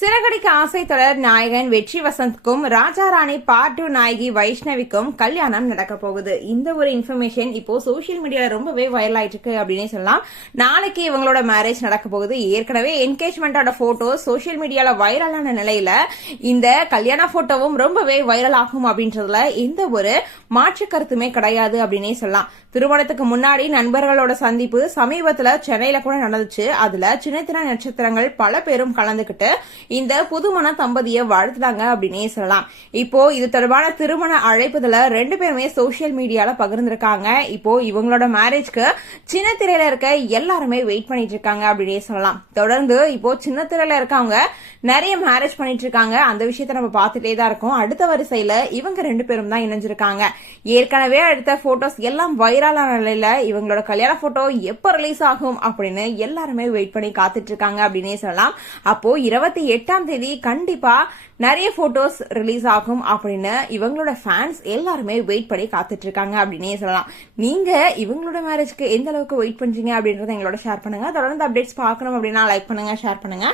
சிறகடிக்க ஆசை தொடர் நாயகன் வெற்றி வசந்த்க்கும் ராஜா ராணி பார்ட் டூ நாயகி வைஷ்ணவிக்கும் கல்யாணம் நடக்க போகுது. இந்த ஒரு இன்ஃபர்மேஷன் இப்போ சோஷியல் மீடியால ரொம்பவே வைரல் ஆயிட்டு இருக்கு அப்படின்னு சொல்லலாம். நாளைக்கு இவங்களோட மேரேஜ் நடக்க போகுது. ஏற்கனவே என்கேஜ்மெண்டோட போட்டோ சோஷியல் மீடியால வைரலான நிலையில இந்த கல்யாண போட்டோவும் ரொம்பவே வைரல் ஆகும் அப்படின்றதுல எந்த ஒரு மாற்று கருத்துமே கிடையாது அப்படின்னே சொல்லலாம். திருமணத்துக்கு முன்னாடி நண்பர்களோட சந்திப்பு சமீபத்துல சென்னையில கூட நடந்துச்சு. அதுல சின்ன சின்ன நட்சத்திரங்கள் பல பேரும் கலந்துகிட்டு இந்த புதுமண தம்பதியை வாழ்த்துனாங்க அப்படின்னே சொல்லலாம். இப்போ இது தொடர்பான திருமண அழைப்புதல ரெண்டு பேருமே சோசியல் மீடியால பகிர்ந்திருக்காங்க. இப்போ இவங்களோட மேரேஜ்க்கு சின்ன திரையில இருக்க எல்லாருமே வெயிட் பண்ணிட்டு இருக்காங்க அப்படின்னே சொல்லலாம். தொடர்ந்து இப்போ சின்ன திரையில இருக்கவங்க நிறைய மேரேஜ் பண்ணிட்டு இருக்காங்க. அந்த விஷயத்த நம்ம பார்த்துட்டே தான் இருக்கோம். அடுத்த வரிசையில இவங்க ரெண்டு பேரும் தான் இணைஞ்சிருக்காங்க. ஏற்கனவே எடுத்த போட்டோஸ் எல்லாம் வைரலான நிலையில இவங்களோட கல்யாண போட்டோ எப்ப ரிலீஸ் ஆகும் அப்படின்னு எல்லாருமே வெயிட் பண்ணி காத்துட்டு இருக்காங்க அப்படின்னே சொல்லலாம். அப்போ இருபத்தி எட்டாம் தேதி கண்டிப்பா நிறைய போட்டோஸ் ரிலீஸ் ஆகும் அப்படின்னு இவங்களோட ஃபேன்ஸ் எல்லாருமே வெயிட் பண்ணி காத்துட்டு இருக்காங்க அப்படின்னே சொல்லலாம். நீங்க இவங்களோட மேரேஜ்க்கு எந்த அளவுக்கு வெயிட் பண்றீங்க அப்படின்றத எங்களோட ஷேர் பண்ணுங்க. தொடர்ந்து அப்டேட்ஸ் பார்க்கணும் அப்படின்னா லைக் பண்ணுங்க ஷேர் பண்ணுங்க.